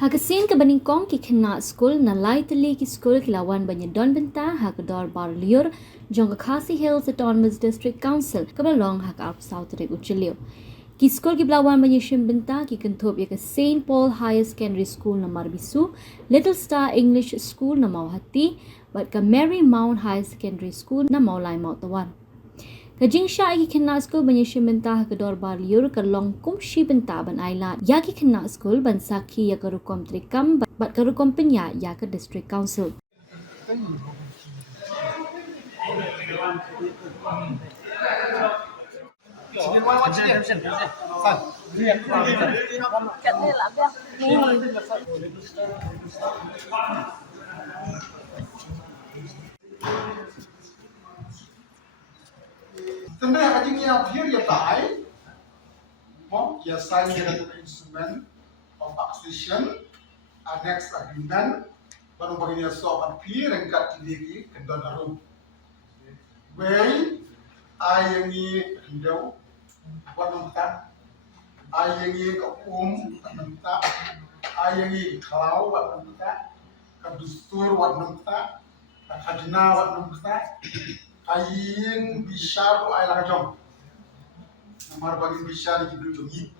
Hakasin ke Beningkong ki Khynnah Skul na Lyiur ki Skul ki lawan banyak Bynta hak Dorbar Lyiur Jong Khadc Hills Autonomous District Council kebalong hak Alp South Rik Uchiliu. Ki Skul ki lawan banyak Shim Bynta ki kentup ya ke St. Paul Higher Secondary School na Marbisu, Little Star English School na Mauhati, bat ke Mary Mount High Secondary School na Maulai Mautawan. Kajing Syah ki Khynnah Skul banyak Shim Bynta hak Dorbar Lyiur ke long kumshi Bynta ban Ailat. Ya ki Khynnah Skul ban Sakhi ya ke rukom trikam bat ke rukom penya ya ke District Council. Tanda aja ni abhir ya tai, ya sign the instrument of accession, annex agreement, baru bagian soal abhir yang kat lagi kendal darum. Wei, ayengi kendau, buat nampak, ayengi nampak, ayengi kalau buat nampak, kadustur buat nampak, khadna buat nampak. Ayin bishar ko ay lang jong. Namar bagin bishar ki dulu jongi.